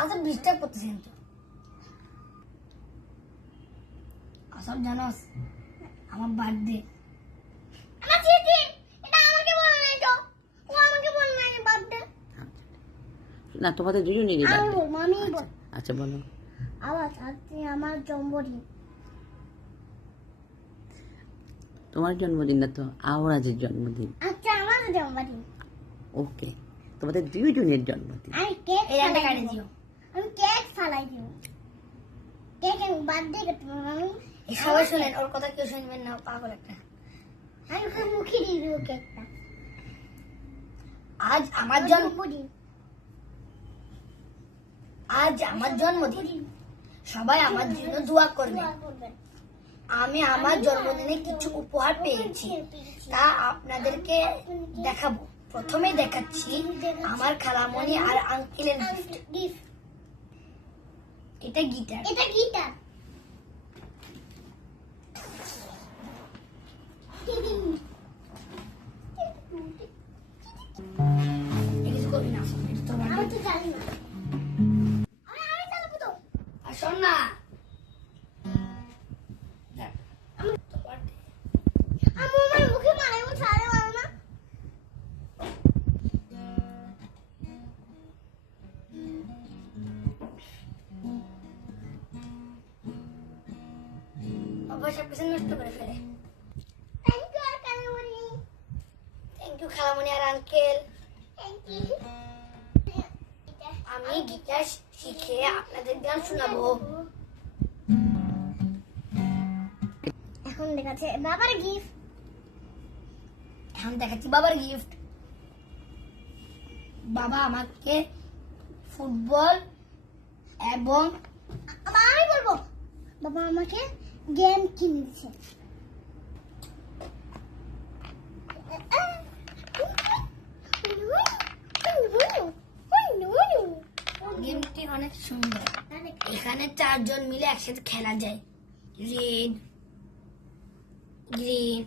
আসল ডিস্টার্ব করতেছেন তো। আসল জানোস আমার বার্থডে। আমার চিঠি, এটা আমাকে বলে নাই তো। ও আমাকে বলে নাই বার্থডে। না তোমাদের দুজনেরই আমি বার্থডে। বলবো, আমি বল। আচ্ছা বলো। আজকে আমার জন্মদিন। তোমার জন্মদিন না তো, আওরাজের জন্মদিন। আচ্ছা আমার জন্মদিন। ওকে, তোমাদের দুজনের জন্মদিন। আমি কেক ফালাই দিও। আমি কেক ফালাই দিও। কেক আমি বার্থডে করতে পারবো আমি। সবাই শুনেন, ওর কথা কেউ শুনবেন না, পাগল একটা। আমি ওকে মুখে দিয়ে দেবো কেকটা। আজ আমার জন্মদিন। আজ আমার জন্মদিন। সবাই আমার জন্য দোয়া করবেন। আমি আমার জন্মদিনে কিছু উপহার পেয়েছি, তা আপনাদেরকে দেখাবো। প্রথমে দেখাচ্ছি আমার খালামণি আর আঙ্কেলের গিফট। এটা গিটার। এটা গিটার। কিছু করবি না, আমি তো জানি না। আমি চালাবো তো। আর শোন না, আমি আমার মুখে মারে, ও ছাড়ে মারে না। বাবা সব কিছু নষ্ট করে ফেলে। থ্যাংক ইউ আর খালামণি। থ্যাংক ইউ খালামণি আর আঙ্কেল। Thank you. আমি গিটার শিখে আপনাদের গান শোনাবো। এখন দেখাচ্ছে বাবার গিফট। এখন দেখাচ্ছি বাবার গিফট। বাবা আমাকে ফুটবল এবং আমি বলবো বাবা আমাকে গেম কিনেছে। গেমটি অনেক সুন্দর। এখানে 4 জন মিলে একসাথে খেলা যায়। Red, green,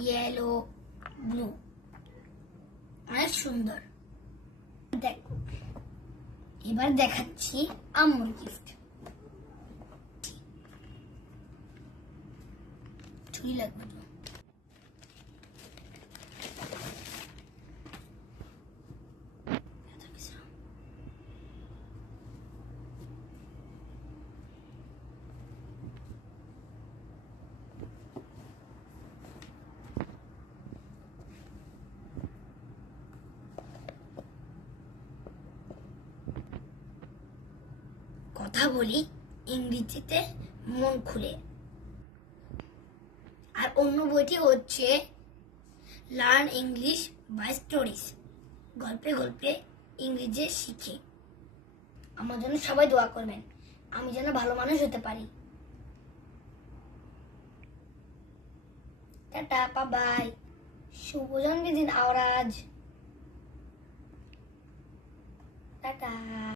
yellow, blue. অনেক সুন্দর। দেখো, এবার দেখাচ্ছি আম্মুর গিফট। ছুরি লাগবে তো। কথা বলি ইংরেজিতে মন খুলে। আর অন্য বইটি হচ্ছে লার্ন ইংলিশ বাই স্টোরিজ। গল্পে গল্পে ইংরেজি শিখে। আমার জন্য সবাই দোয়া করবেন, আমি যেন ভালো মানুষ হতে পারি। Tata, by. শুভ জন্মদিন আওরাজ। টাটা।